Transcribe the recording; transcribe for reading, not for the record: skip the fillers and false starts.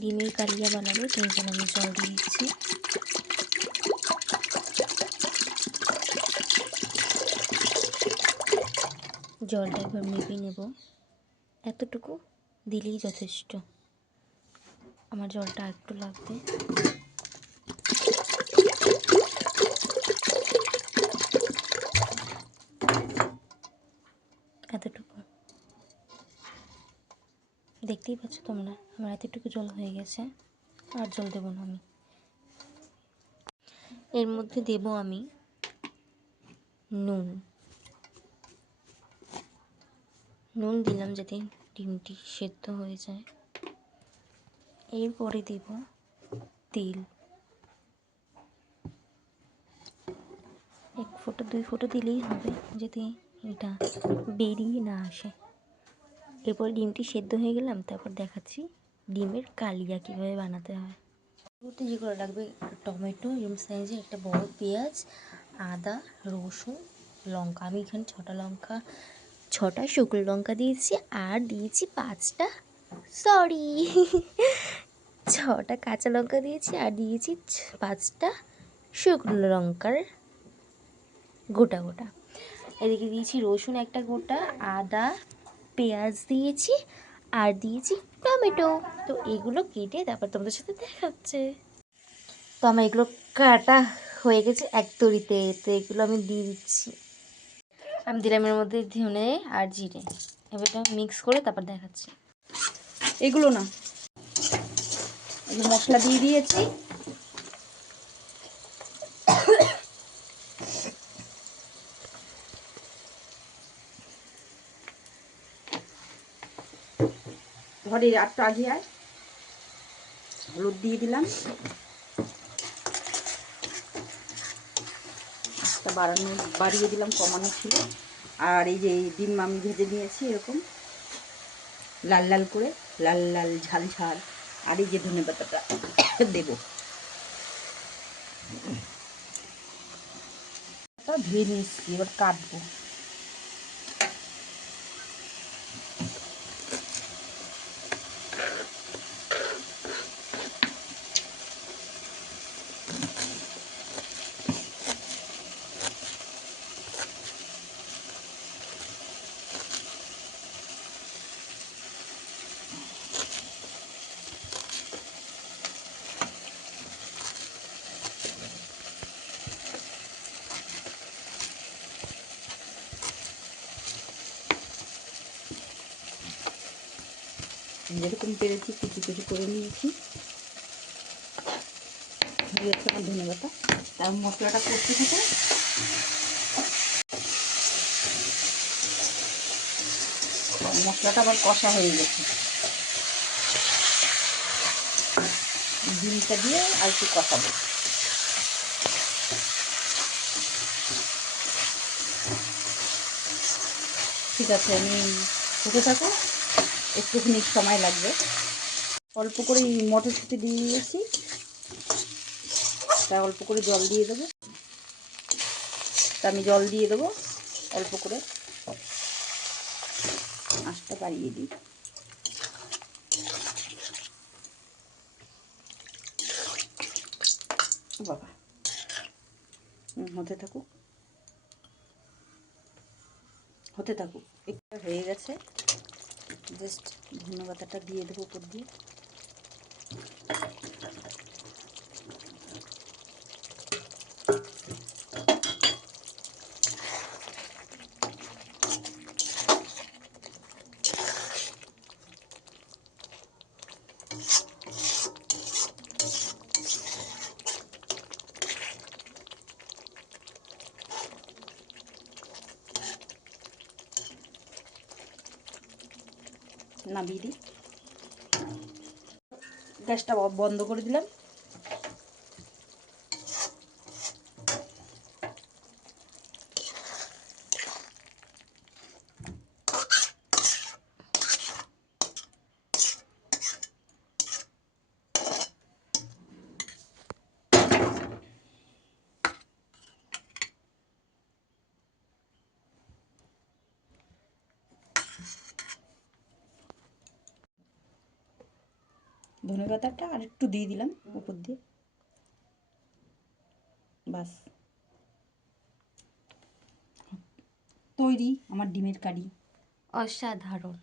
ডিমের কালিয়া বানাবো, সেই জন্য আমি জল দিয়ে দিচ্ছি। জলটা একবার মেপে নেব, এতটুকু দিলেই যথেষ্ট। আমার জলটা একটু লাগবে। এতটুকু দেখতেই পাচ্ছ তোমরা, আমার এতটুকু জল হয়ে গেছে, আর জল দেবো না আমি। এর মধ্যে দেব আমি নুন। নুন দিলাম যাতে ডিমটি সেদ্ধ হয়ে যায়। এরপরে দেব তেল, 1 ফোঁটা 2 ফোঁটা দিলেই হবে, যাতে এটা বেরিয়ে না আসে। এরপর ডিমটি সেদ্ধ হয়ে গেলাম, তারপর দেখাচ্ছি ডিমের কালিয়া কীভাবে বানাতে হয়। শুরুতে যেগুলো লাগবে, টমেটো এরকম সাইজে, একটা বড় পেঁয়াজ, আদা, রসুন, লঙ্কা। আমি এখানে 6টা লঙ্কা, 6টা শুকনো লঙ্কা দিয়েছি, আর দিয়েছি 6টা কাঁচা লঙ্কা দিয়েছি, আর দিয়েছি 5টা শুকনো লঙ্কার গোটা গোটা। এদিকে দিয়েছি রসুন একটা গোটা, আদা, পেঁয়াজ দিয়েছি, আর দিয়েছি টমেটো। তো এগুলো কেটে তারপর তোমাদের সাথে দেখাচ্ছে। তো আমার এগুলো কাটা হয়ে গেছে এক তরিতে, তো এগুলো আমি দিয়ে দিচ্ছি। আমি দিলাম এর মধ্যে ধনে আর জিরে, এবারটা মিক্স করে তারপর দেখাচ্ছি। এগুলো না, মশলা দিয়ে দিয়েছি। ঘরে একটু আগে আয়, হলুদ দিয়ে দিলাম, বাড়িয়ে দিলাম, কমানো ছিল। আর এই যে ডিম আমি ভেজে নিয়েছি এরকম লাল লাল করে, লাল লাল ঝাল ঝাল। আর এই যে ধনেপাতাটা দেবো, ধুয়ে নিয়েছি, এবার কাটবো। যেরকম পেরেছি কুচি কুচি করে নিয়েছি। দিয়েছি আমার ধনেপাতা, তার মশলাটা করতে থাকে। মশলাটা আবার কষা হয়ে গেছে, ডিমটা দিয়ে আর একটু কষাবো। ঠিক আছে, আমি হতে থাকো, একটুখানি সময় লাগবে। অল্প করে মটরশুঁটি দিয়ে দিয়েছি, তা অল্প করে জল দিয়ে দেবো। তা আমি জল দিয়ে দেবো অল্প করে, আঁচটা বাড়িয়ে দিই। বাবা, হতে থাকুক হতে থাকুক। এটা হয়ে গেছে, জাস্ট ধনেপাতাটা দিয়ে দেবো উপর দিয়ে। নামিয়ে দিই, গ্যাসটা বন্ধ করে দিলাম। ধনে পাতাটা আর একটু দিয়ে দিলাম উপর দিয়ে, বাস তৈরি আমার ডিমের কারি। অসাধারণ।